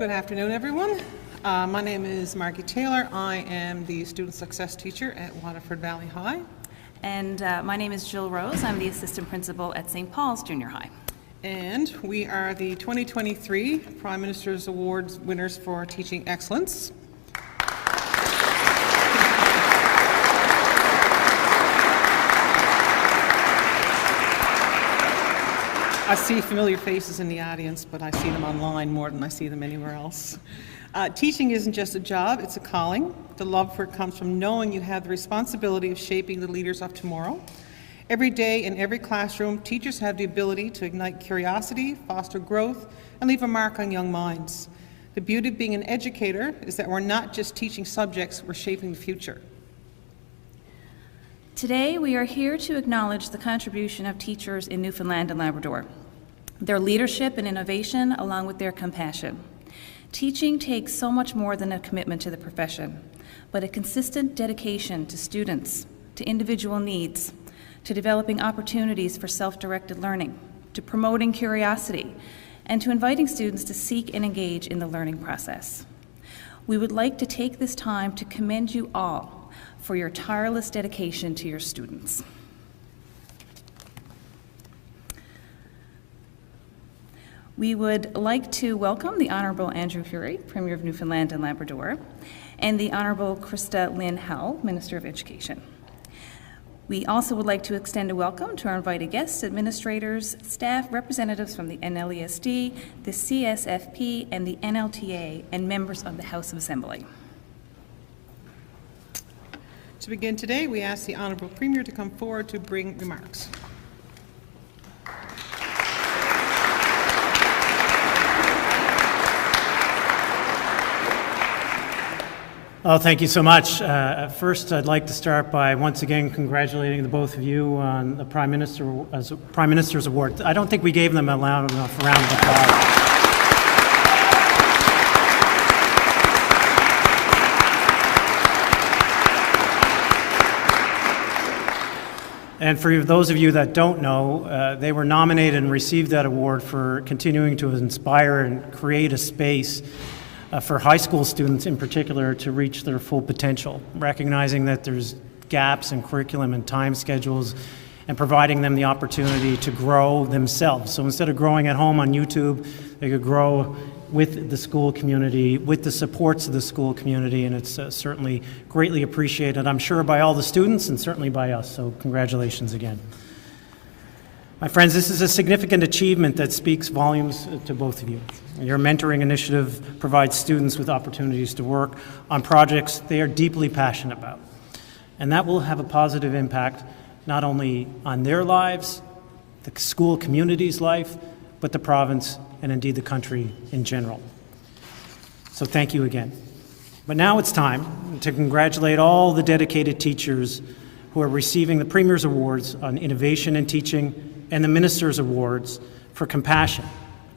Good afternoon, everyone. My name is Margie Taylor. I am the Student Success Teacher at Waterford Valley High. And my name is Jill Rose. I'm the Assistant Principal at St. Paul's Junior High. And we are the 2023 Prime Minister's Awards winners for Teaching Excellence. I see familiar faces in the audience, but I see them online more than I see them anywhere else. Teaching isn't just a job, it's a calling. The love for it comes from knowing you have the responsibility of shaping the leaders of tomorrow. Every day in every classroom, teachers have the ability to ignite curiosity, foster growth, and leave a mark on young minds. The beauty of being an educator is that we're not just teaching subjects, we're shaping the future. Today, we are here to acknowledge the contribution of teachers in Newfoundland and Labrador, their leadership and innovation, along with their compassion. Teaching takes so much more than a commitment to the profession, but a consistent dedication to students, to individual needs, to developing opportunities for self-directed learning, to promoting curiosity, and to inviting students to seek and engage in the learning process. We would like to take this time to commend you all for your tireless dedication to your students. We would like to welcome the Honourable Andrew Furey, Premier of Newfoundland and Labrador, and the Honourable Krista Lynn Howell, Minister of Education. We also would like to extend a welcome to our invited guests, administrators, staff, representatives from the NLESD, the CSFP, and the NLTA, and members of the House of Assembly. To begin today, we ask the Honourable Premier to come forward to bring remarks. Oh, thank you so much. First, I'd like to start by once again congratulating the both of you on the Prime Minister's Award. I don't think we gave them a loud enough round of applause. And for those of you that don't know, they were nominated and received that award for continuing to inspire and create a space for high school students in particular to reach their full potential, recognizing that there's gaps in curriculum and time schedules, and providing them the opportunity to grow themselves. So instead of growing at home on YouTube, they could grow with the school community, with the supports of the school community, and it's certainly greatly appreciated, I'm sure, by all the students and certainly by us. So congratulations again. My friends, this is a significant achievement that speaks volumes to both of you. Your mentoring initiative provides students with opportunities to work on projects they are deeply passionate about. And that will have a positive impact not only on their lives, the school community's life, but the province and indeed the country in general. So thank you again. But now it's time to congratulate all the dedicated teachers who are receiving the Premier's Awards on Innovation in Teaching and the Minister's Awards for Compassion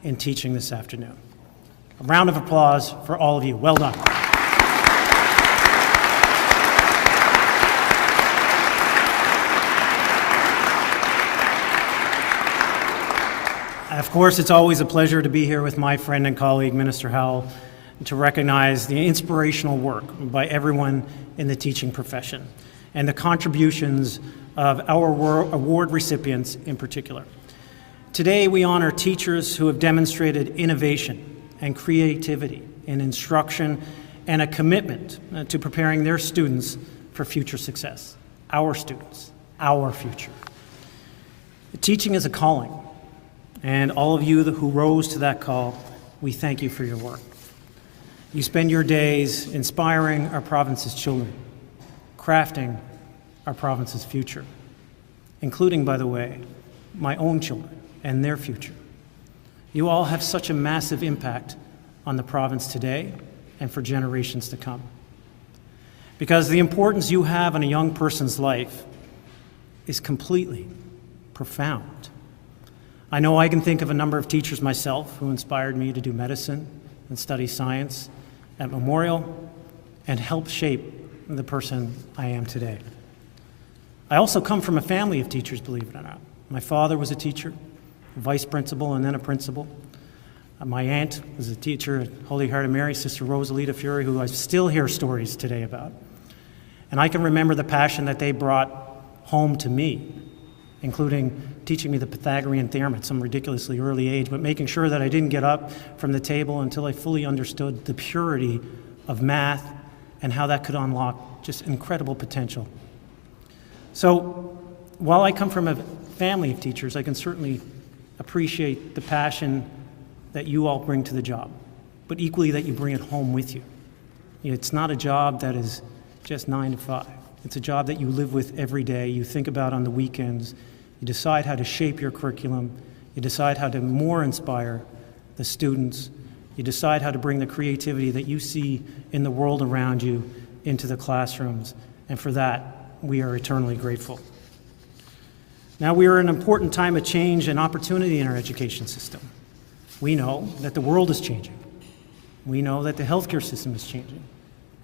in Teaching this afternoon. A round of applause for all of you. Well done. Of course, it's always a pleasure to be here with my friend and colleague, Minister Howell, to recognize the inspirational work by everyone in the teaching profession and the contributions of our award recipients in particular. Today, we honor teachers who have demonstrated innovation and creativity in instruction and a commitment to preparing their students for future success. Our students, our future. Teaching is a calling, and all of you who rose to that call, we thank you for your work. You spend your days inspiring our province's children, crafting our province's future, including, by the way, my own children and their future. You all have such a massive impact on the province today and for generations to come. Because the importance you have in a young person's life is completely profound. I know I can think of a number of teachers myself who inspired me to do medicine and study science at Memorial and helped shape the person I am today. I also come from a family of teachers, believe it or not. My father was a teacher, a vice principal, and then a principal. My aunt was a teacher at Holy Heart of Mary, Sister Rosalita Fury, who I still hear stories today about. And I can remember the passion that they brought home to me, including teaching me the Pythagorean theorem at some ridiculously early age, but making sure that I didn't get up from the table until I fully understood the purity of math and how that could unlock just incredible potential. So while I come from a family of teachers, I can certainly appreciate the passion that you all bring to the job, but equally that you bring it home with you. It's not a job that is just 9 to 5. It's a job that you live with every day, you think about on the weekends, you decide how to shape your curriculum, you decide how to more inspire the students, you decide how to bring the creativity that you see in the world around you into the classrooms, and for that, we are eternally grateful. Now, we are in an important time of change and opportunity in our education system. We know that the world is changing. We know that the healthcare system is changing.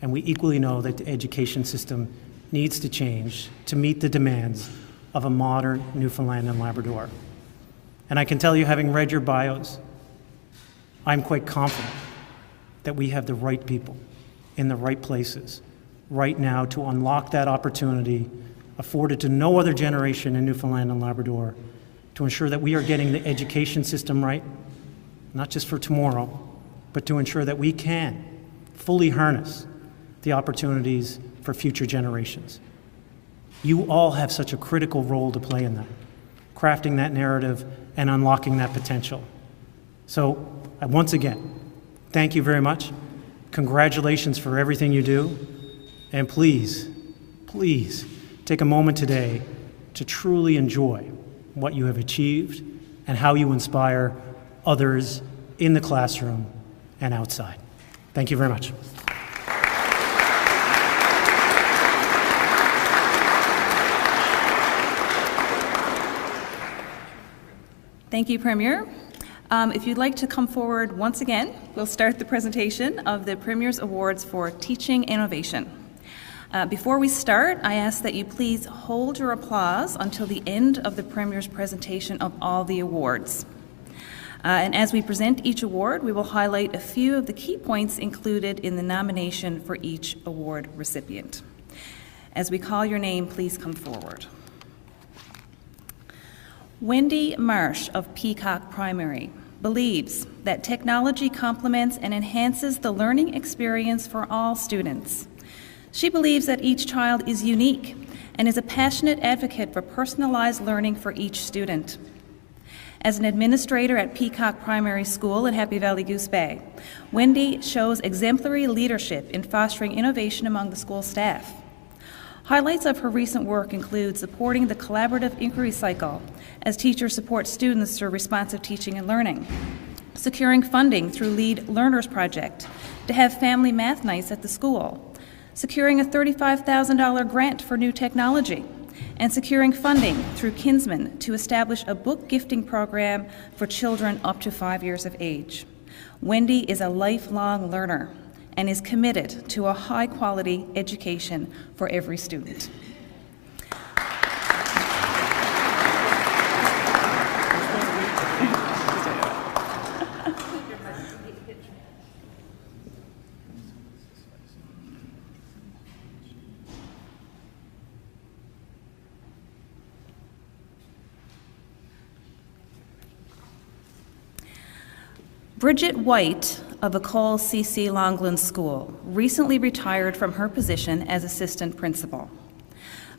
And we equally know that the education system needs to change to meet the demands of a modern Newfoundland and Labrador. And I can tell you, having read your bios, I'm quite confident that we have the right people in the right places right now to unlock that opportunity afforded to no other generation in Newfoundland and Labrador, to ensure that we are getting the education system right, not just for tomorrow, but to ensure that we can fully harness the opportunities for future generations. You all have such a critical role to play in that, crafting that narrative and unlocking that potential. So, once again, thank you very much. Congratulations for everything you do. And please, please, take a moment today to truly enjoy what you have achieved and how you inspire others in the classroom and outside. Thank you very much. Thank you, Premier. If you'd like to come forward once again, we'll start the presentation of the Premier's Awards for Teaching Innovation. Before we start, I ask that you please hold your applause until the end of the Premier's presentation of all the awards. And as we present each award, we will highlight a few of the key points included in the nomination for each award recipient. As we call your name, please come forward. Wendy Marsh of Peacock Primary believes that technology complements and enhances the learning experience for all students. She believes that each child is unique and is a passionate advocate for personalized learning for each student. As an administrator at Peacock Primary School in Happy Valley Goose Bay, Wendy shows exemplary leadership in fostering innovation among the school staff. Highlights of her recent work include supporting the collaborative inquiry cycle as teachers support students through responsive teaching and learning, securing funding through Lead Learners Project to have family math nights at the school, securing a $35,000 grant for new technology, and securing funding through Kinsman to establish a book gifting program for children up to 5 years of age. Wendy is a lifelong learner and is committed to a high-quality education for every student. Bridget White of Ecole C.C. Longland School recently retired from her position as assistant principal.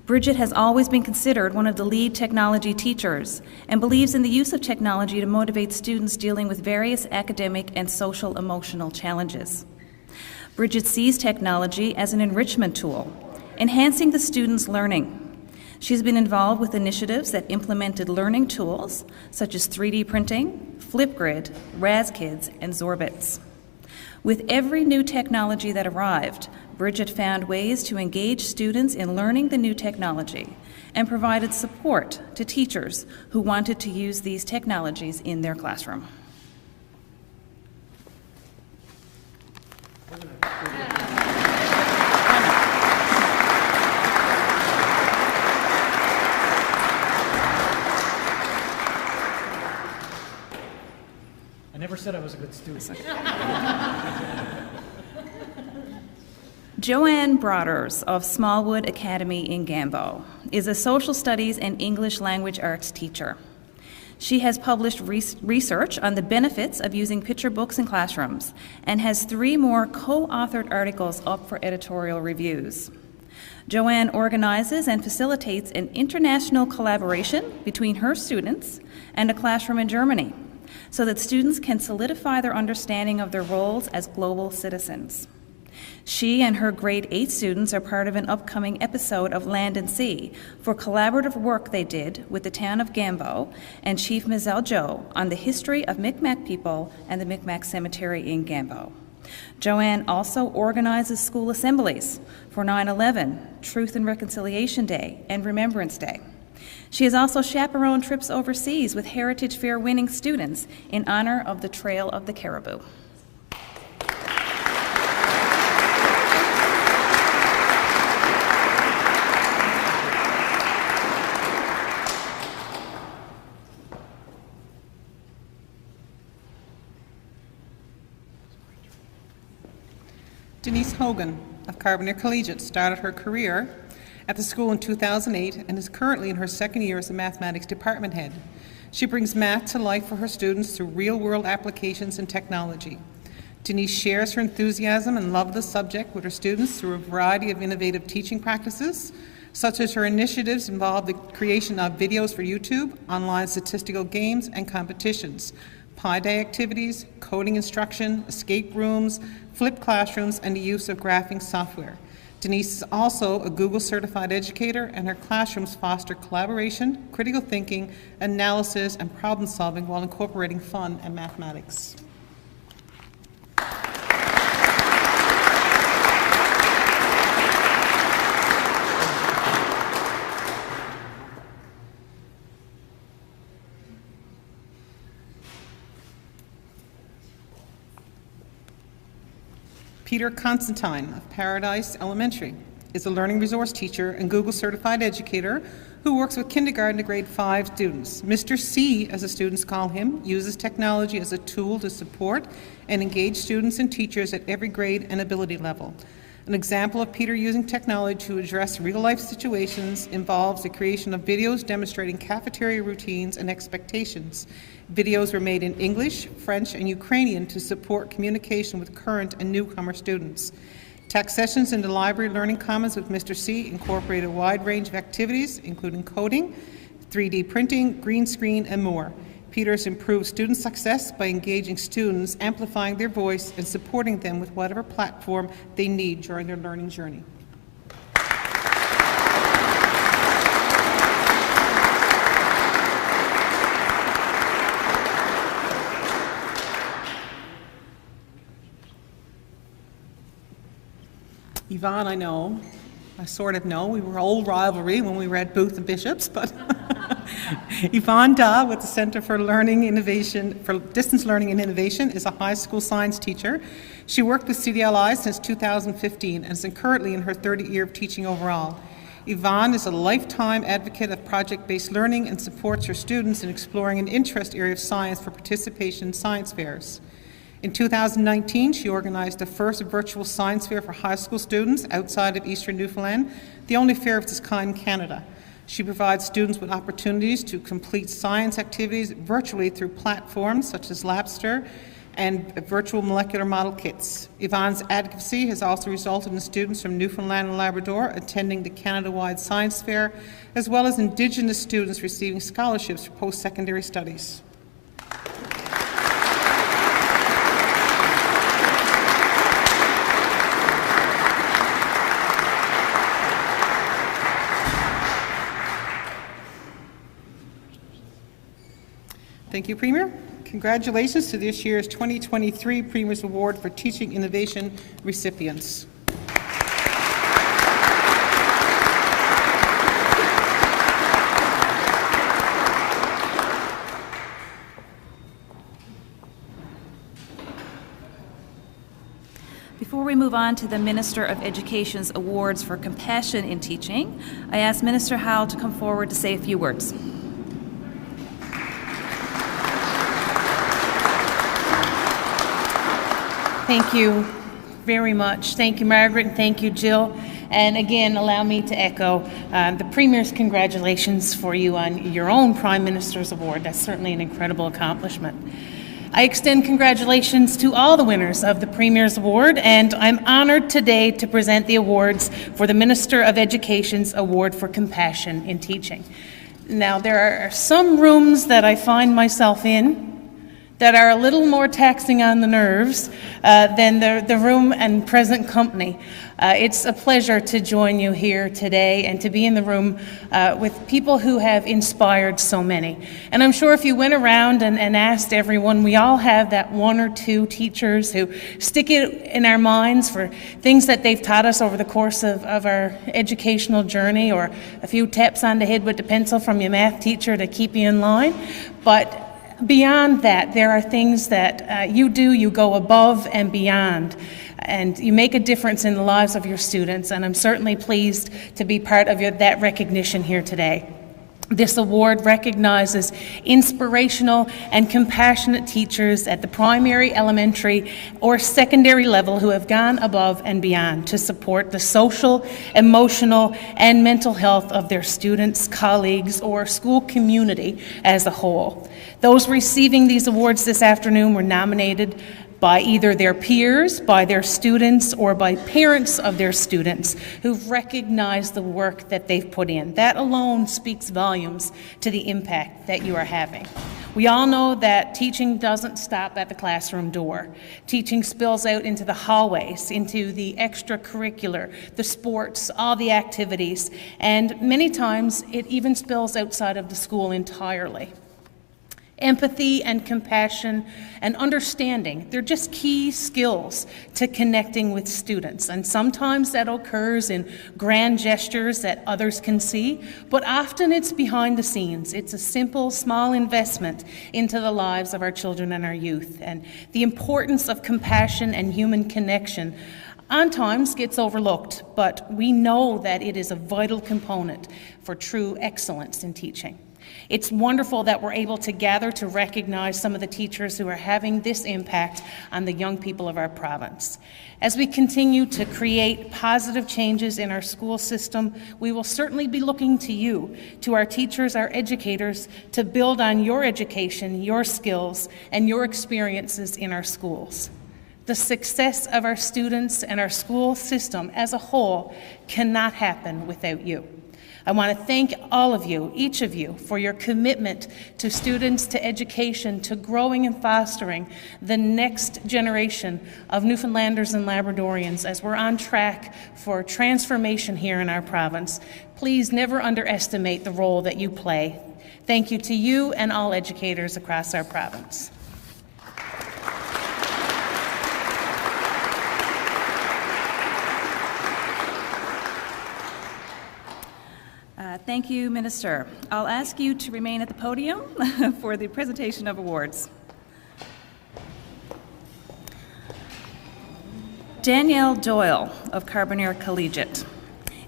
Bridget has always been considered one of the lead technology teachers and believes in the use of technology to motivate students dealing with various academic and social emotional challenges. Bridget sees technology as an enrichment tool, enhancing the students' learning. She's been involved with initiatives that implemented learning tools such as 3D printing, Flipgrid, RazKids, and Zorbits. With every new technology that arrived, Bridget found ways to engage students in learning the new technology and provided support to teachers who wanted to use these technologies in their classroom. said I was a good student. Joanne Broaders of Smallwood Academy in Gambo is a social studies and English language arts teacher. She has published research on the benefits of using picture books in classrooms and has 3 more co-authored articles up for editorial reviews. Joanne organizes and facilitates an international collaboration between her students and a classroom in Germany so that students can solidify their understanding of their roles as global citizens. She and her grade 8 students are part of an upcoming episode of Land and Sea for collaborative work they did with the town of Gambo and Chief Mizell Joe on the history of Mi'kmaq people and the Mi'kmaq Cemetery in Gambo. Joanne also organizes school assemblies for 9/11, Truth and Reconciliation Day, and Remembrance Day. She has also chaperoned trips overseas with Heritage Fair winning students in honor of the Trail of the Caribou. Denise Hogan of Carbonear Collegiate started her career at the school in 2008 and is currently in her 2nd year as a mathematics department head. She brings math to life for her students through real-world applications and technology. Denise shares her enthusiasm and love of the subject with her students through a variety of innovative teaching practices, such as her initiatives involve the creation of videos for YouTube, online statistical games and competitions, Pi Day activities, coding instruction, escape rooms, flipped classrooms, and the use of graphing software. Denise is also a Google certified educator, and her classrooms foster collaboration, critical thinking, analysis, and problem solving while incorporating fun and mathematics. Peter Constantine of Paradise Elementary is a learning resource teacher and Google certified educator who works with kindergarten to grade 5 students. Mr. C, as the students call him, uses technology as a tool to support and engage students and teachers at every grade and ability level. An example of Peter using technology to address real-life situations involves the creation of videos demonstrating cafeteria routines and expectations. Videos were made in English, French, and Ukrainian to support communication with current and newcomer students. Tech sessions in the Library Learning Commons with Mr. C incorporate a wide range of activities, including coding, 3D printing, green screen, and more. Peters improves student success by engaging students, amplifying their voice, and supporting them with whatever platform they need during their learning journey. Yvonne, I sort of know. We were old rivalry when we were at Booth and Bishops, but Yvonne Da with the Center for Learning Innovation, for Distance Learning and Innovation, is a high school science teacher. She worked with CDLI since 2015 and is currently in her 30th year of teaching overall. Yvonne is a lifetime advocate of project-based learning and supports her students in exploring an interest area of science for participation in science fairs. In 2019, she organized the first virtual science fair for high school students outside of Eastern Newfoundland, the only fair of its kind in Canada. She provides students with opportunities to complete science activities virtually through platforms such as Labster and virtual molecular model kits. Yvonne's advocacy has also resulted in students from Newfoundland and Labrador attending the Canada-wide science fair, as well as Indigenous students receiving scholarships for post-secondary studies. Thank you, Premier. Congratulations to this year's 2023 Premier's Award for Teaching Innovation recipients. Before we move on to the Minister of Education's awards for compassion in teaching, I ask Minister Howell to come forward to say a few words. Thank you very much. Thank you, Margaret, and thank you, Jill. And again, allow me to echo the Premier's congratulations for you on your own Prime Minister's Award. That's certainly an incredible accomplishment. I extend congratulations to all the winners of the Premier's Award, and I'm honored today to present the awards for the Minister of Education's Award for Compassion in Teaching. Now, there are some rooms that I find myself in that are a little more taxing on the nerves than the room and present company. It's a pleasure to join you here today and to be in the room with people who have inspired so many. And I'm sure if you went around and asked everyone, we all have that one or two teachers who stick it in our minds for things that they've taught us over the course of our educational journey, or a few taps on the head with the pencil from your math teacher to keep you in line. But beyond that, there are things that you go above and beyond, and you make a difference in the lives of your students, and I'm certainly pleased to be part of that recognition here today. This award recognizes inspirational and compassionate teachers at the primary, elementary, or secondary level who have gone above and beyond to support the social, emotional, and mental health of their students, colleagues, or school community as a whole. Those receiving these awards this afternoon were nominated by either their peers, by their students, or by parents of their students who've recognized the work that they've put in. That alone speaks volumes to the impact that you are having. We all know that teaching doesn't stop at the classroom door. Teaching spills out into the hallways, into the extracurricular, the sports, all the activities, and many times it even spills outside of the school entirely. Empathy and compassion and understanding, they're just key skills to connecting with students. And sometimes that occurs in grand gestures that others can see, but often it's behind the scenes. It's a simple, small investment into the lives of our children and our youth. And the importance of compassion and human connection on times gets overlooked, but we know that it is a vital component for true excellence in teaching. It's wonderful that we're able to gather to recognize some of the teachers who are having this impact on the young people of our province. As we continue to create positive changes in our school system, we will certainly be looking to you, to our teachers, our educators, to build on your education, your skills, and your experiences in our schools. The success of our students and our school system as a whole cannot happen without you. I want to thank all of you, each of you, for your commitment to students, to education, to growing and fostering the next generation of Newfoundlanders and Labradorians as we're on track for transformation here in our province. Please never underestimate the role that you play. Thank you to you and all educators across our province. Thank you, Minister. I'll ask you to remain at the podium for the presentation of awards. Danielle Doyle of Carbonear Collegiate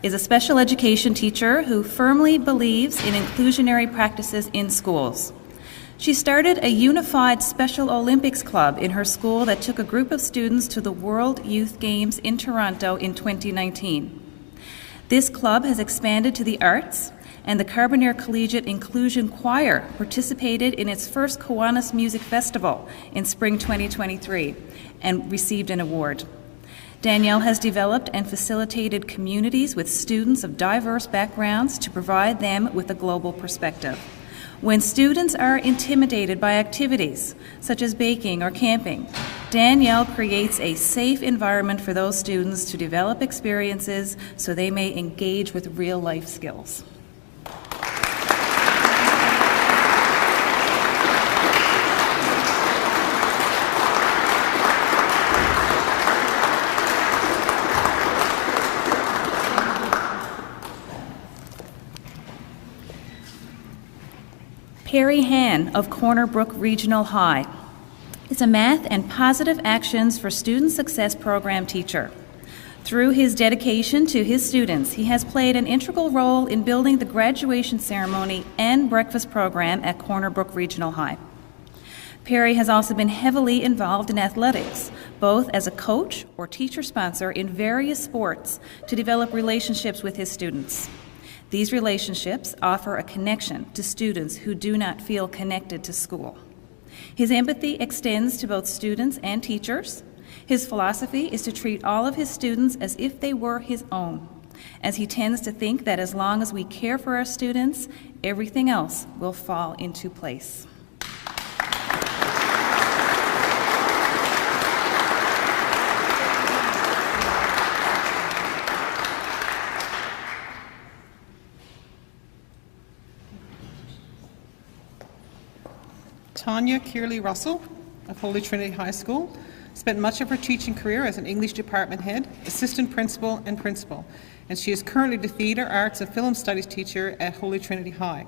is a special education teacher who firmly believes in inclusionary practices in schools. She started a unified Special Olympics club in her school that took a group of students to the World Youth Games in Toronto in 2019. This club has expanded to the arts, and the Carbonear Collegiate Inclusion Choir participated in its first Kiwanis Music Festival in spring 2023 and received an award. Danielle has developed and facilitated communities with students of diverse backgrounds to provide them with a global perspective. When students are intimidated by activities such as baking or camping, Danielle creates a safe environment for those students to develop experiences so they may engage with real-life skills. Perry Han of Corner Brook Regional High is a Math and Positive Actions for Student Success Program teacher. Through his dedication to his students, he has played an integral role in building the graduation ceremony and breakfast program at Corner Brook Regional High. Perry has also been heavily involved in athletics, both as a coach or teacher sponsor in various sports to develop relationships with his students. These relationships offer a connection to students who do not feel connected to school. His empathy extends to both students and teachers. His philosophy is to treat all of his students as if they were his own, as he tends to think that as long as we care for our students, everything else will fall into place. Tanya Kearley-Russell of Holy Trinity High School spent much of her teaching career as an English department head, assistant principal, and principal, and she is currently the theatre, arts, and film studies teacher at Holy Trinity High.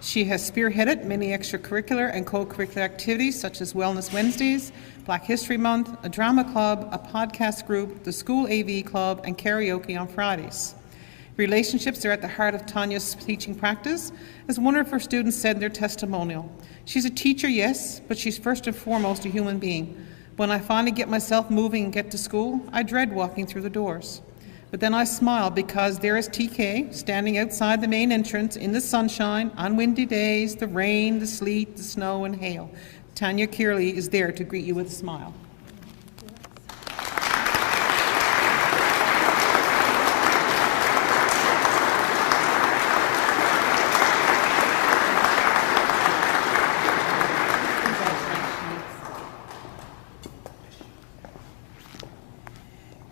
She has spearheaded many extracurricular and co-curricular activities such as Wellness Wednesdays, Black History Month, a drama club, a podcast group, the school AV club, and karaoke on Fridays. Relationships are at the heart of Tanya's teaching practice, as one of her students said in their testimonial. She's a teacher, yes, but she's first and foremost a human being. When I finally get myself moving and get to school, I dread walking through the doors. But then I smile because there is TK standing outside the main entrance in the sunshine, on windy days, the rain, the sleet, the snow, and hail. Tanya Kearley is there to greet you with a smile.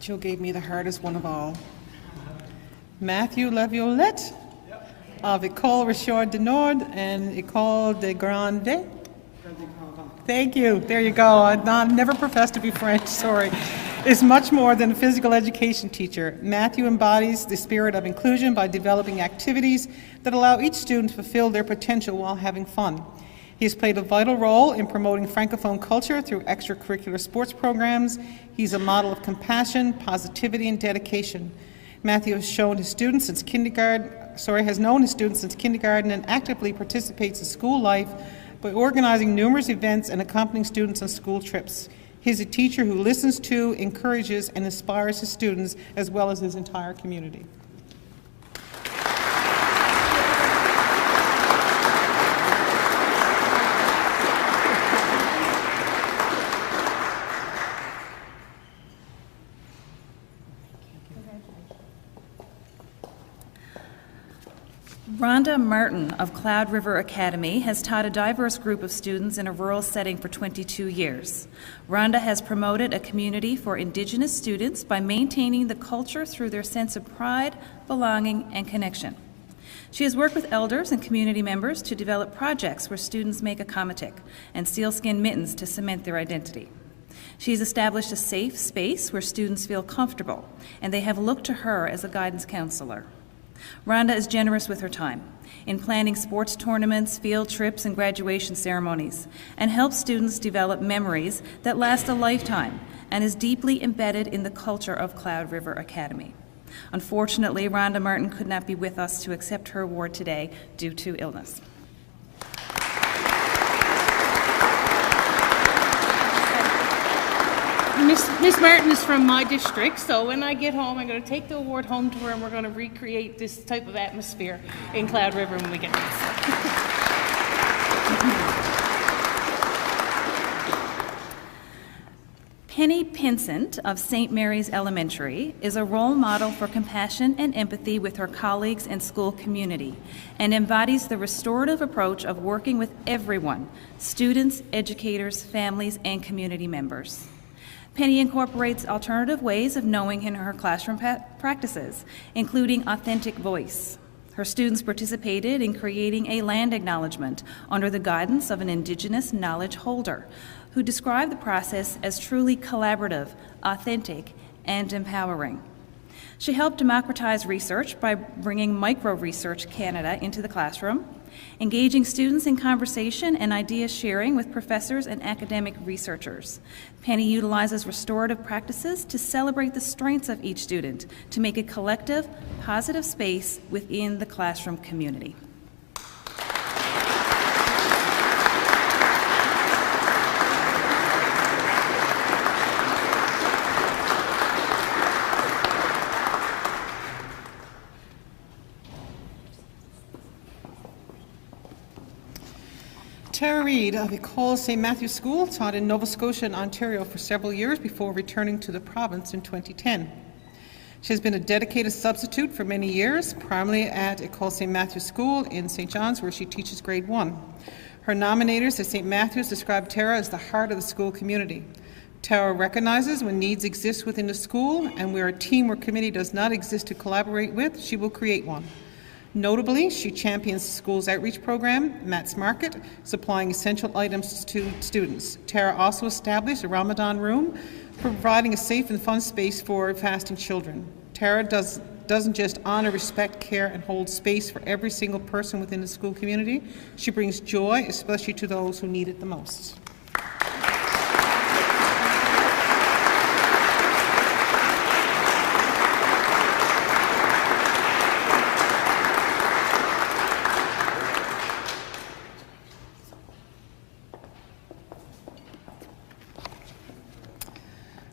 Jill gave me the hardest one of all. Matthew Laviolette of École Richard de Nord and École de Grande. Thank you. There you go. I never professed to be French, sorry. Is much more than a physical education teacher. Matthew embodies the spirit of inclusion by developing activities that allow each student to fulfill their potential while having fun. He has played a vital role in promoting Francophone culture through extracurricular sports programs. He's a model of compassion, positivity, and dedication. Matthew has known his students since kindergarten and actively participates in school life by organizing numerous events and accompanying students on school trips. He's a teacher who listens to, encourages, and inspires his students as well as his entire community. Rhonda Martin of Cloud River Academy has taught a diverse group of students in a rural setting for 22 years. Rhonda has promoted a community for Indigenous students by maintaining the culture through their sense of pride, belonging, and connection. She has worked with elders and community members to develop projects where students make a komatik and sealskin mittens to cement their identity. She's established a safe space where students feel comfortable, and they have looked to her as a guidance counselor. Rhonda is generous with her time in planning sports tournaments, field trips, and graduation ceremonies, and helps students develop memories that last a lifetime, and is deeply embedded in the culture of Cloud River Academy. Unfortunately, Rhonda Martin could not be with us to accept her award today due to illness. Miss Martin is from my district, so when I get home, I'm going to take the award home to her, and we're going to recreate this type of atmosphere in Cloud River when we get this. Penny Pinsent of St. Mary's Elementary is a role model for compassion and empathy with her colleagues and school community, and embodies the restorative approach of working with everyone, students, educators, families, and community members. Penny incorporates alternative ways of knowing in her classroom practices, including authentic voice. Her students participated in creating a land acknowledgement under the guidance of an Indigenous knowledge holder, who described the process as truly collaborative, authentic, and empowering. She helped democratize research by bringing Micro Research Canada into the classroom, engaging students in conversation and idea sharing with professors and academic researchers. Penny utilizes restorative practices to celebrate the strengths of each student to make a collective, positive space within the classroom community. Tara Reid of École St. Matthew's School taught in Nova Scotia and Ontario for several years before returning to the province in 2010. She has been a dedicated substitute for many years, primarily at École St. Matthew's School in St. John's, where she teaches grade 1. Her nominators at St. Matthew's describe Tara as the heart of the school community. Tara recognizes when needs exist within the school, and where a team or committee does not exist to collaborate with, she will create one. Notably, she champions the school's outreach program, Matt's Market, supplying essential items to students. Tara also established a Ramadan room, providing a safe and fun space for fasting children. Tara doesn't just honor, respect, care, and hold space for every single person within the school community. She brings joy, especially to those who need it the most.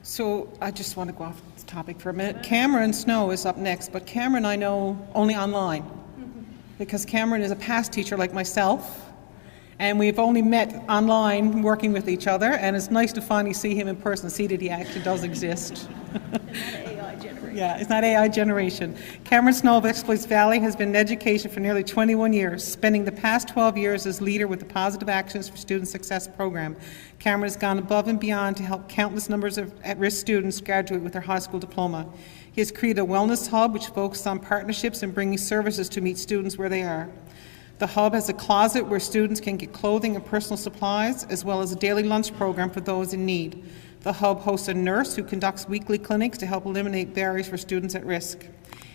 So I just want to go off the topic for a minute. Cameron Snow is up next, but Cameron I know only online because Cameron is a past teacher like myself, and we've only met online working with each other, and it's nice to finally see him in person, see that he actually does exist. Yeah, it's not AI generation. Cameron Snow of Exploits Valley has been in education for nearly 21 years, spending the past 12 years as leader with the Positive Actions for Student Success program. Cameron has gone above and beyond to help countless numbers of at-risk students graduate with their high school diploma. He has created a wellness hub which focuses on partnerships and bringing services to meet students where they are. The hub has a closet where students can get clothing and personal supplies, as well as a daily lunch program for those in need. The hub hosts a nurse who conducts weekly clinics to help eliminate barriers for students at risk.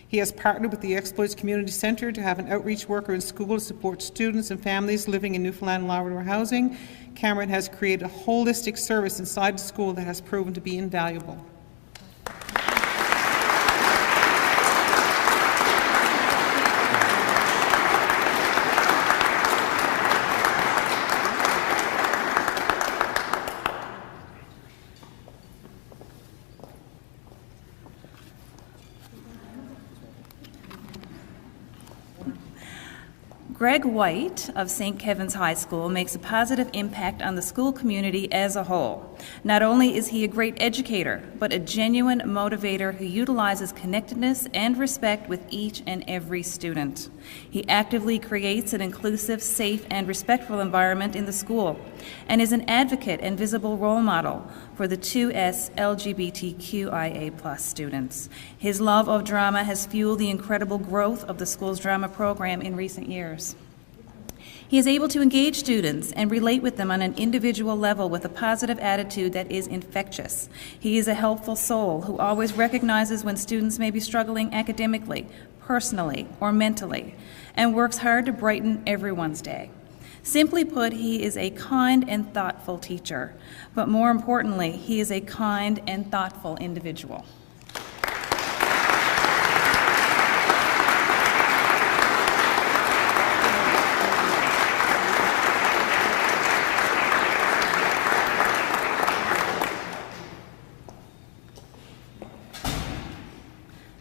He has partnered with the Exploits Community Centre to have an outreach worker in school to support students and families living in Newfoundland and Labrador housing. Cameron has created a holistic service inside the school that has proven to be invaluable. Greg White of St. Kevin's High School makes a positive impact on the school community as a whole. Not only is he a great educator, but a genuine motivator who utilizes connectedness and respect with each and every student. He actively creates an inclusive, safe, and respectful environment in the school, and is an advocate and visible role model for the 2S LGBTQIA+ students. His love of drama has fueled the incredible growth of the school's drama program in recent years. He is able to engage students and relate with them on an individual level with a positive attitude that is infectious. He is a helpful soul who always recognizes when students may be struggling academically, personally, or mentally, and works hard to brighten everyone's day. Simply put, he is a kind and thoughtful teacher, but more importantly, he is a kind and thoughtful individual.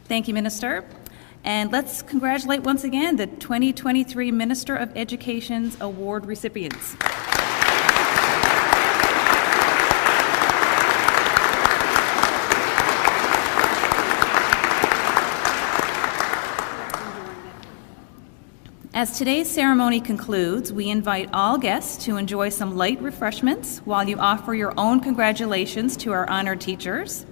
Thank you, Minister. And let's congratulate once again the 2023 Minister of Education's award recipients. As today's ceremony concludes, we invite all guests to enjoy some light refreshments while you offer your own congratulations to our honored teachers.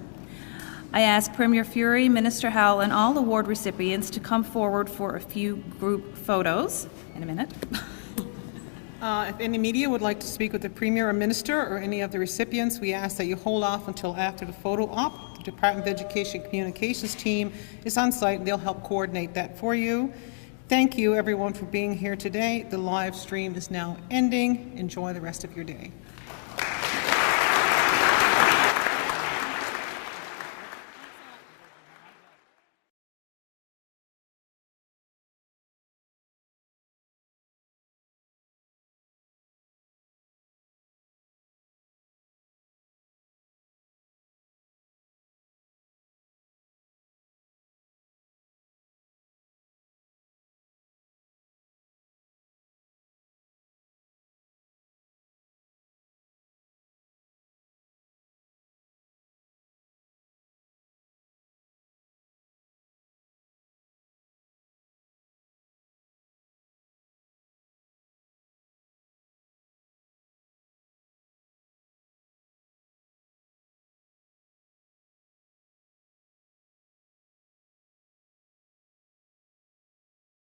I ask Premier Fury, Minister Howell, and all award recipients to come forward for a few group photos in a minute. If any media would like to speak with the Premier or Minister or any of the recipients, we ask that you hold off until after the photo op. The Department of Education Communications team is on site and they'll help coordinate that for you. Thank you everyone for being here today. The live stream is now ending. Enjoy the rest of your day.